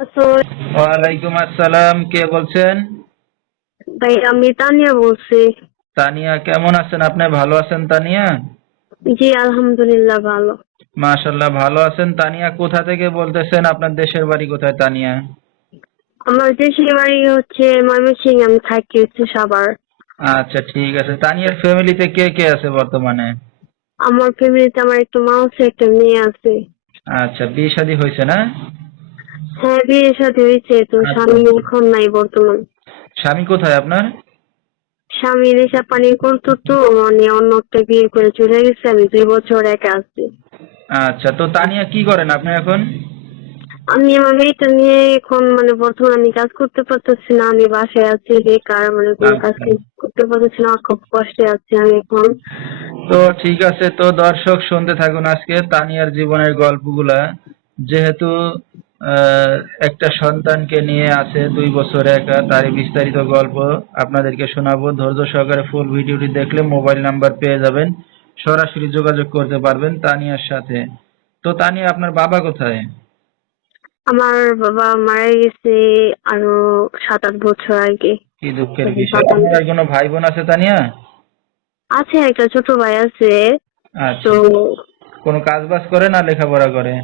ওয়ালাইকুম আসসালাম কে বলছেন? ভাই আমি তানিয়া বলছি। তানিয়া কেমন আছেন? আপনি ভালো আছেন তানিয়া? জি আলহামদুলিল্লাহ ভালো। মাশাল্লাহ ভালো আছেন। তানিয়া কোথা থেকে বলতেছেন? আপনার দেশের বাড়ি কোথায় তানিয়া? আমার দেশের বাড়ি হচ্ছে ময়মনসিং আমি থাকি হচ্ছে সাভার। আচ্ছা ঠিক আছে। তানিয়ার ফ্যামিলিতে কে কে আছে বর্তমানে? আমার ফ্যামিলিতে আমার একটা মা আছে একটা মেয়ে আছে। আচ্ছা বিয়ে শাদী হয়েছে না? হ্যাঁ বিয়ে সাথে হয়েছে তো আচ্ছা। স্বামী এখন নাই বর্তমান। স্বামী কোথায় আপনার? স্বামী নেশা পানি করতো তো মানে অন্য একটা বিয়ে করে চলে গেছে আমি দুই বছর একা আছি। আচ্ছা তো তানিয়া কি করেন আপনি এখন? আমি আমার মেয়েটা নিয়ে এখন মানে বর্তমানে আমি কাজ করতে পারতেছি না আমি বাসায় আছি বেকার মানে কোনো কাজ আচ্ছা। করতে পারতেছি না খুব কষ্টে আছি আমি এখন। তো ঠিক আছে তো দর্শক শুনতে থাকুন আজকে তানিয়ার জীবনের গল্পগুলা। যেহেতু একটা সন্তানকে নিয়ে আছে দুই বছর একা তারই বিস্তারিত গল্প আপনাদেরকে শোনাবো। ধৈর্য সহকারে ফুল ভিডিওটি দেখলে মোবাইল নাম্বার পেয়ে যাবেন। সরাসরি যোগাযোগ করতে পারবেন তানিয়ার সাথে। তো তানিয়া আপনার বাবা কোথায়? আমার বাবা মারা গেছে আরও সাত আট বছর আগে। কি দুঃখের বিষয়। আপনার কোনো ভাই বোন আছে তানিয়া? আছে একটা ছোট ভাই আছে। আচ্ছা। তো কোনো কাজ বাজ করে না লেখাপড়া করে?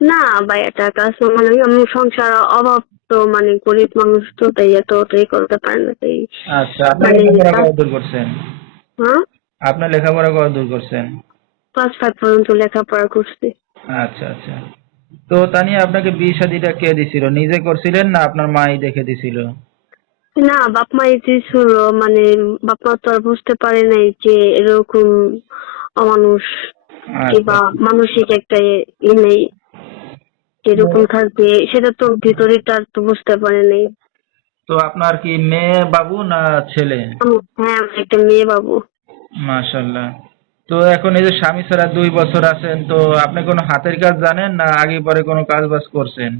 না ভাই একটা কাজ মানে আমি সংসার অভাব তো মানে গরিব মানুষ তো তাই এত ওটাই করতে পারে না তাই। আচ্ছা আপনি মানে লেখাপড়া কাজ- কত দূর করছেন? হ্যাঁ? আপনি লেখাপড়া করছেন? ক্লাস ফাইভ পর্যন্ত লেখাপড়া করছি। আচ্ছা আচ্ছা। তো তানিয়া আপনাকে বিয়ে শাদিটা কে দিছিল? নিজে করছিলেন না আপনার মাই দেখে দিছিল? না বাপ মা ছিল মানে বাপ মা তো আর বুঝতে পারে নাই যে এরকম অমানুষ কিংবা আচ্ছা। মানসিক একটা ই নেই। এরকম থাকবে সেটা তো ভিতরে তার তো বুঝতে পারে নাই। তো আপনার কি মেয়ে বাবু না ছেলে? হ্যাঁ আমার একটা মেয়ে বাবু। মাশাল্লাহ তো এখন এই যে স্বামী ছাড়া দুই বছর আছেন তো আপনি কোনো হাতের কাজ জানেন না আগে পরে কোনো কাজ বাজ করছেন?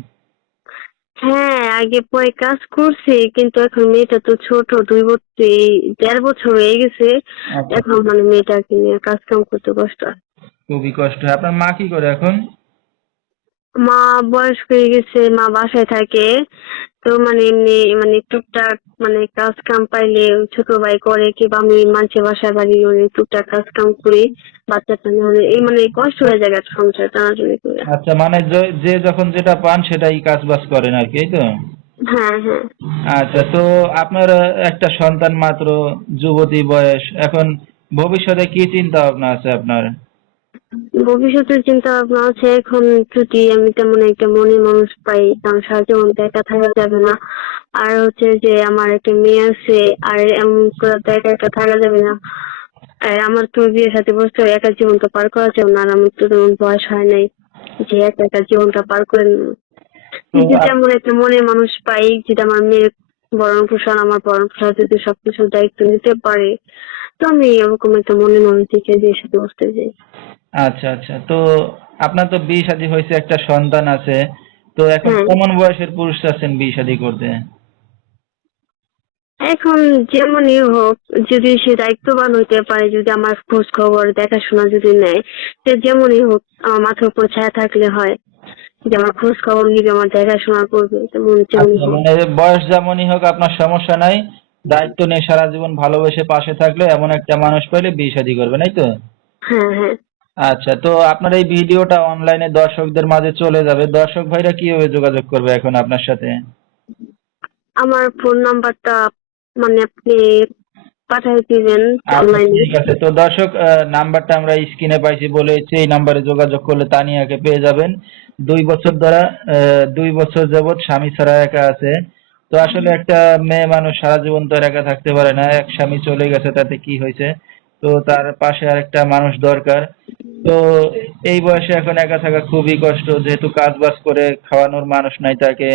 হ্যাঁ আগে পরে কাজ করছি কিন্তু এখন মেয়েটা তো ছোট দুই বছর দেড় বছর হয়ে গেছে। আচ্ছা, এখন মানে মেয়েটাকে নিয়ে কাজ কাম করতে কষ্ট খুবই কষ্ট আপনার মা কি করে এখন? মা বয়স হয়ে গেছে মা বাসায় থাকে। তো মানে এমনি মানে টুকটাক মানে কাজ কাম পাইলে ছোট ভাই করে কিংবা আমি মানুষের বাসায় বাড়ি মানে টুকটাক কাজ কাম করি বাচ্চাটা মানে এই মানে কষ্ট হয়ে যায় সংসার টানাটানি করে। আচ্ছা মানে যে- যখন যেটা পান সেটাই কাজ বাজ করেন আর কি তো? হ্যাঁ হ্যাঁ। আচ্ছা তো আপনার একটা সন্তান মাত্র যুবতী বয়স এখন ভবিষ্যতে কি চিন্তা ভাবনা আছে আপনার? ভবিষ্যতের চিন্তা ভাবনা আছে এখন যদি আমি তেমন একটা মনে মানুষ পাই তাহলে সারা জীবন একা থাকা যাবে না। আর হচ্ছে যে আমার একটা মেয়ে আছে আর এমন করে একা একা থাকা যাবে না। আর আমার তো বিয়ের সাথে বসতে একা জীবন তো পার করা যাবে না আর আমার তো তেমন বয়স হয় নাই যে একা একা জীবনটা পার করে নেব। যদি তেমন একটা মনে মানুষ পাই যেটা আমার মেয়ের ভরণ পোষণ আমার বরণ পোষণ যদি সবকিছু দায়িত্ব নিতে পারে তো আমি এরকম একটা মনে মানুষ দেখে বিয়ের সাথে বসতে চাই। আচ্ছা আচ্ছা। তো আপনার তো বিয়ে শাদী হয়েছে একটা সন্তান আছে। তো এখন হুম। কেমন বয়সের পুরুষ আছেন বিয়ে শাদী করতে? এখন যেমনই হোক যদি সে দায়িত্ববান হইতে পারে যদি আমার খোঁজ খবর দেখাশোনা যদি নেয় সে যেমনই হোক আমার মাথার উপর ছায়া থাকলে হয়। যে আমার খোঁজ খবর নিবে আমার দেখাশোনা করবে তেমন যেমনই আচ্ছা, হোক। মানে বয়স যেমনই হোক আপনার সমস্যা নাই। দায়িত্ব নিয়ে সারা জীবন ভালোবেসে পাশে থাকলে এমন একটা মানুষ পেলে বিয়ে শাদী করবেন এই তো? হ্যাঁ হ্যাঁ। আচ্ছা তো আপনার এই ভিডিওটা অনলাইনে দর্শকদের মাঝে চলে যাবে। দর্শক ভাইরা কীভাবে যোগাযোগ করবে এখন আপনার সাথে? আমার ফোন নাম্বারটা মানে আপনি পাঠিয়ে দিবেন আচ্ছা অনলাইনে ঠিক আছে। তো দর্শক নাম্বারটা আমরা স্ক্রিনে পাইছি বলে এই নাম্বারে যোগাযোগ করলে তানিয়াকে পেয়ে যাবেন। দুই বছর ধরা দুই বছর যাবৎ স্বামী ছাড়া একা আছে। তো আসলে একটা মেয়ে মানুষ সারা জীবন তো একা থাকতে পারে না। এক স্বামী চলে গেছে তাতে কি হয়েছে? তো তার পাশে আরেকটা মানুষ দরকার। তো এই বয়সে এখন একা থাকা খুবই কষ্ট। যেহেতু কাজ বাজ করে খাওয়ানোর মানুষ নাই তাকে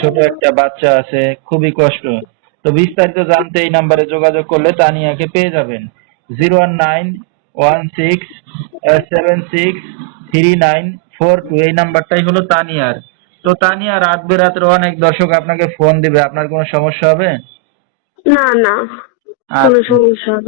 ছোট একটা বাচ্চা আছে খুবই কষ্ট। তো বিস্তারিত জানতে এই নাম্বারে যোগাযোগ করলে তানিয়াকে পেয়ে যাবেন। Zero one nine one six seven six three nine four two. এই নাম্বারটাই হলো তানিয়ার। তো তানিয়া রাত বেরাত্রে অনেক দর্শক আপনাকে ফোন দিবে। আপনার কোনো সমস্যা হবে? না না। কোনো আচ্ছা। সমস্যা